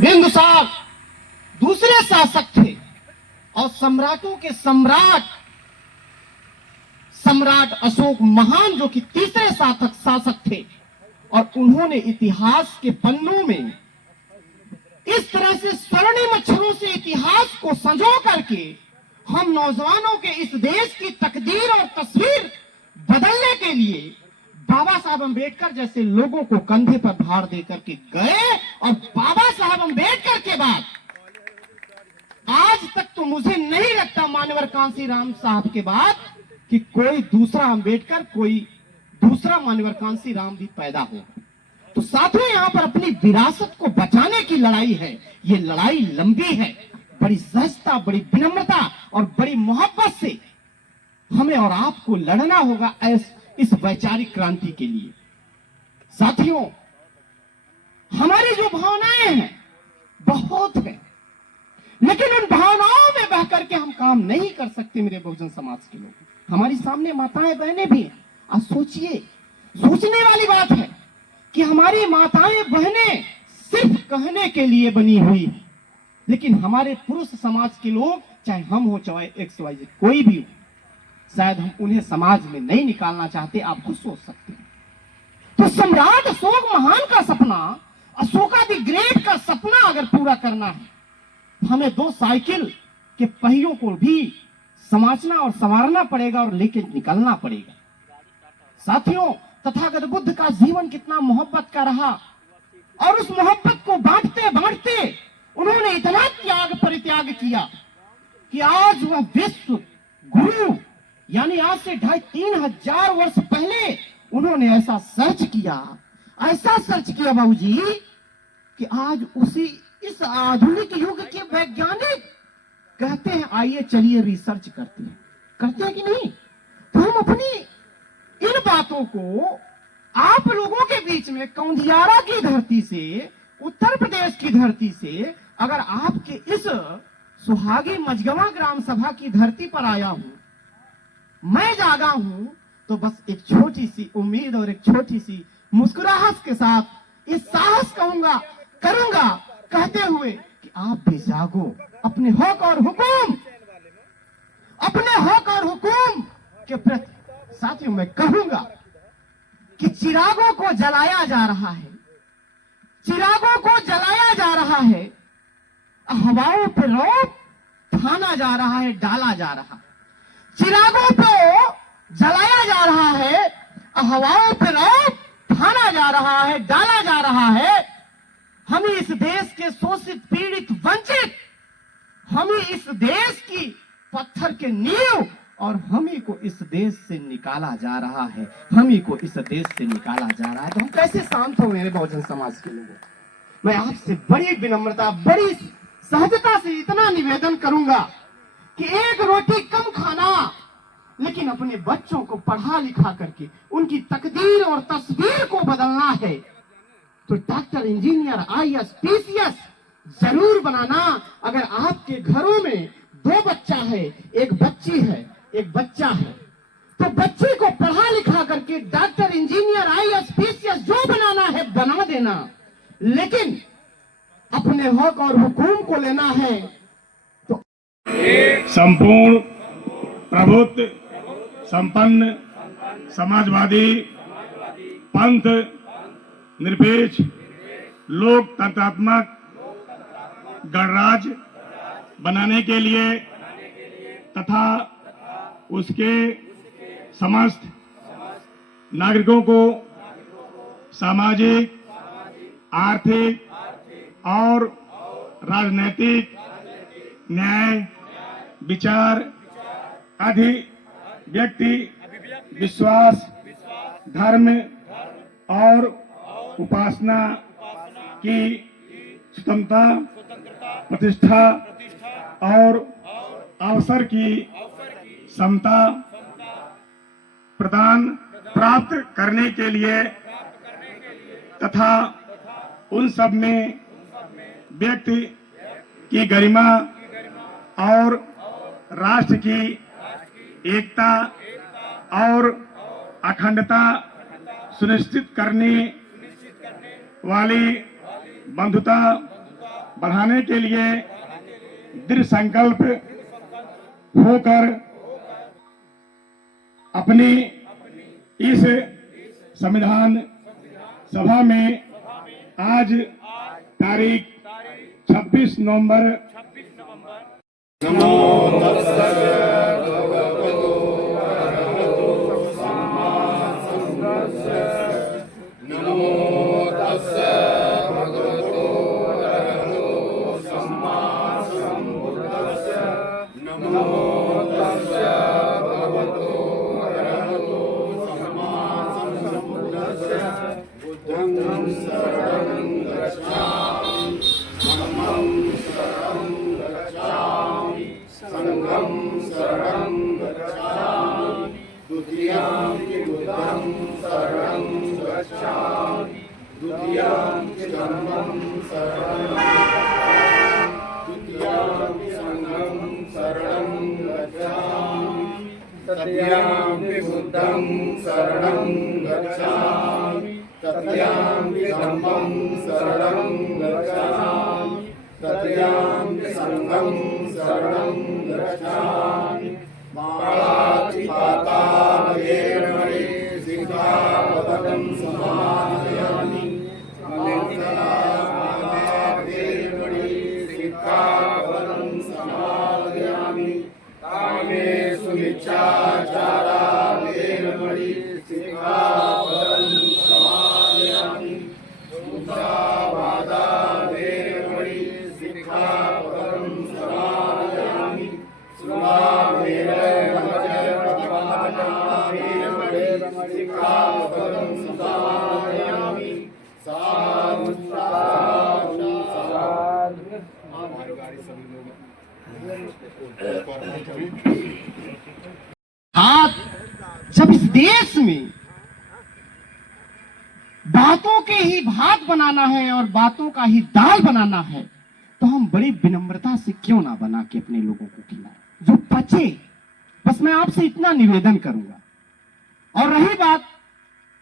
बिंदुसार दूसरे शासक थे और सम्राटों के सम्राट अशोक महान जो कि तीसरे शासक थे, और उन्होंने इतिहास के पन्नों में इस तरह से स्वर्णिम अक्षरों से इतिहास को संजो करके हम नौजवानों के इस देश की तकदीर और तस्वीर बदलने के लिए बाबा साहब अंबेडकर जैसे लोगों को कंधे पर भार देकर के गए। और बाबा साहब अंबेडकर के बाद आज तक तो मुझे नहीं लगता मान्यवर कांशीराम साहब के बाद कि कोई दूसरा अंबेडकर, कोई दूसरा मान्यवर कांशीराम भी पैदा हो। तो साथियों, यहां पर अपनी विरासत को बचाने की लड़ाई है। ये लड़ाई लंबी है। बड़ी सहजता, बड़ी विनम्रता और बड़ी मोहब्बत से हमें और आपको लड़ना होगा इस वैचारिक क्रांति के लिए। साथियों, हमारी जो भावनाएं हैं बहुत है, लेकिन उन भावनाओं में बह करके हम काम नहीं कर सकते। मेरे बहुजन समाज के लोग, हमारी सामने माताएं बहनें भी हैं। आज सोचिए, सोचने वाली बात है कि हमारी माताएं बहनें सिर्फ कहने के लिए बनी हुई है, लेकिन हमारे पुरुष समाज के लोग, चाहे हम हो चाहे XYZ कोई भी हो, शायद हम उन्हें समाज में नहीं निकालना चाहते। आप खुद सोच सकते हैं। तो सम्राट अशोक महान का सपना, अशोका द ग्रेट का सपना अगर पूरा करना है, हमें 2 साइकिल के पहियों को भी समझना और संवारना पड़ेगा और लेके निकलना पड़ेगा। साथियों, तथागत बुद्ध का जीवन कितना मोहब्बत का रहा, और उस मोहब्बत को बांटते बांटते उन्होंने इतना त्याग परित्याग किया कि आज वह विश्व गुरु, यानी आज से 2,500-3 हजार वर्ष पहले उन्होंने ऐसा सर्च किया बाबूजी, कि आज इस आधुनिक युग के वैज्ञानिक कहते हैं आइए चलिए रिसर्च करते हैं कि नहीं। तो हम अपनी इन बातों को आप लोगों के बीच में कौंधियारा की धरती से, उत्तर प्रदेश की धरती से, अगर आपके इस सुहागी मझगवा ग्राम सभा की धरती पर आया हूं, मैं जागा हूं, तो बस एक छोटी सी उम्मीद और एक छोटी सी मुस्कुराहट के साथ इस साहस करूंगा कहते हुए कि आप भी जागो, अपने हक और हुकुम के प्रति। साथियों, मैं कहूंगा कि चिरागों को जलाया जा रहा है, हवाओं पर रौब ठाना जा रहा है, डाला जा रहा है। चिरागों को जलाया जा रहा है, हवाओं पर रौब ठाना जा रहा है, डाला जा रहा है। हम ही इस देश के शोषित, पीड़ित, वंचित, हम ही इस देश की पत्थर के नींव, और हम ही को इस देश से निकाला जा रहा है, तो हम कैसे शांत हो मेरे बहुजन समाज के लोगों। मैं आपसे बड़ी विनम्रता, बड़ी सहजता से इतना निवेदन करूंगा कि एक रोटी कम खाना, लेकिन अपने बच्चों को पढ़ा लिखा करके उनकी तकदीर और तस्वीर को बदलना है, तो डॉक्टर, इंजीनियर, IAS, PCS जरूर बनाना। अगर आपके घरों में 2 बच्चा है, एक बच्ची है, एक बच्चा है, तो बच्चे को पढ़ा लिखा करके डॉक्टर, इंजीनियर, IAS, PCS जो बनाना है बना देना, लेकिन अपने हक और हुकूम को लेना है। तो संपूर्ण प्रभुत्व संपन्न समाजवादी पंथ निरपेक्ष लोकतंत्रात्मक गणराज्य बनाने के लिए तथा उसके समस्त नागरिकों को सामाजिक, आर्थिक और राजनैतिक न्याय, विचार, अभिव्यक्ति, विश्वास, धर्म और उपासना की स्वतंत्रता, प्रतिष्ठा और अवसर की समता प्रदान प्राप्त करने के लिए तथा उन सब में व्यक्ति की गरिमा और राष्ट्र की एकता और अखंडता सुनिश्चित करने वाली बंधुता, बढ़ाने के लिए दृढ़ संकल्प होकर अपनी इस संविधान सभा में आज तारीख 26 नवंबर तृतीयाम्पि बुद्धं शरणं गच्छामि तृतीयाम्पि धम्मं शरणं गच्छामि तृतीयाम्पि संघं शरणं गच्छामि पाणातिपाता वेरमणि सिक्खापदं समादयामि वेरमणि सिक्खापदं समादयामि कामेषु मिच्छाचारा वेरमणि सिक्खापदं समादयामि मुसावादा वेरमणि सिक्खापदं समादयामि वेरमणि सिक्खापदं समादयामि साधु साधु साधु। आज जब इस देश में बातों के ही भात बनाना है और बातों का ही दाल बनाना है, तो हम बड़ी विनम्रता से क्यों ना बना के अपने लोगों को खिलाएं जो बचे। बस मैं आपसे इतना निवेदन करूंगा। और रही बात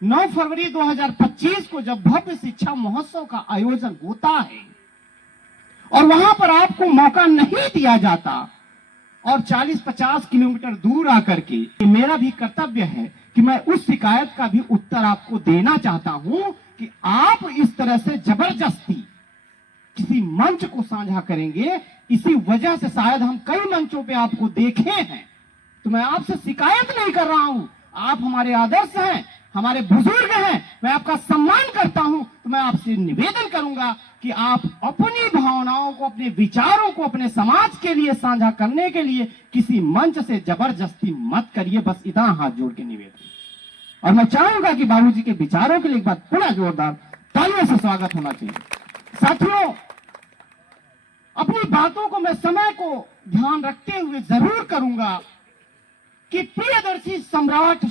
9 फरवरी 2025 को जब भव्य शिक्षा महोत्सव का आयोजन होता है और वहां पर आपको मौका नहीं दिया जाता और 40-50 किलोमीटर दूर आकर के, मेरा भी कर्तव्य है कि मैं उस शिकायत का भी उत्तर आपको देना चाहता हूं कि आप इस तरह से जबरदस्ती किसी मंच को साझा करेंगे। इसी वजह से शायद हम कई मंचों पे आपको देखे हैं। तो मैं आपसे शिकायत नहीं कर रहा हूं, आप हमारे आदर्श हैं, हमारे बुजुर्ग हैं, मैं आपका सम्मान करता हूं। तो मैं आपसे निवेदन करूंगा कि आप अपनी भावनाओं को, अपने विचारों को अपने समाज के लिए साझा करने के लिए किसी मंच से जबरदस्ती मत करिए। बस इतना हाथ जोड़ के निवेदन। और मैं चाहूंगा कि बाबूजी के विचारों के लिए एक बार पूरा जोरदार तालियों से स्वागत होना चाहिए। साथियों, अपनी बातों को मैं समय को ध्यान रखते हुए जरूर करूंगा कि प्रियदर्शी सम्राट